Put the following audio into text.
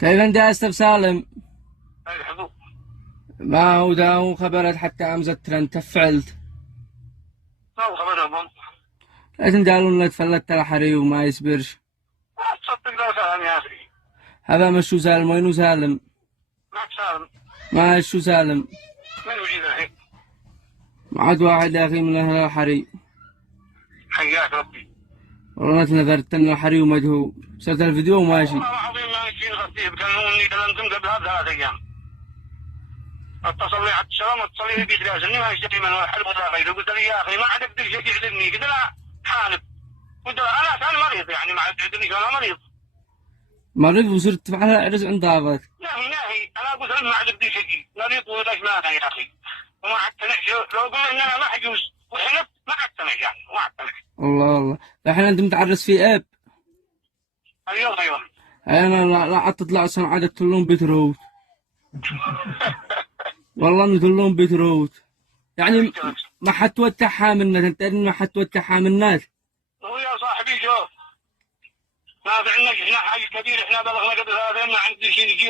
كيف انت يا استاذ سالم؟ الحبوب. ما هو ده هو خبرت حتى امزت ترند فعلت. ما هو خبرهم. لكن قالوا لنا تفلت الحري وما يصبرش. ما تصدق لو سالم يا اخي. هذا مشو سالم وينو سالم؟ معك سالم. ما شو سالم؟ من يجي الحين؟ عاد واحد يا اخي من اهل الحري. حياك ربي. والله نذرت ان الحري ومجهول صرت الفيديو وماشي. والله العظيم ما يجيني غطيه بكلموني كلمتم قبلها ب3 ايام. اتصل لي على السلام واتصل لي بيت لازمني ما يشتري من الحلب ولا غيره. قلت له يا اخي ما عاد اقدر شيء يعذبني. قلت له حالب. قلت له انا مريض يعني ما عاد تعذبني انا مريض. مريض وصرت على عرس عند ضابط. ناهي انا قلت له ما عاد اقدر شيء مريض وليش ما يا اخي. وما اقتنعش لو قلنا ان انا محجوز وحلف ما اقتنع يعني ما اقتنع. الله الحين انت متعرس في اب. ايوه. انا لا عاد تطلع اصلا عاد كلهم بتروت. والله ان كلهم بتروت. يعني ما حتوتحها منك انت ما حتوتحها من الناس. هو يا صاحبي شوف ما في عندنا احنا حاجه كبيره احنا بلغنا قبل هذا ما عندي شيء نجيب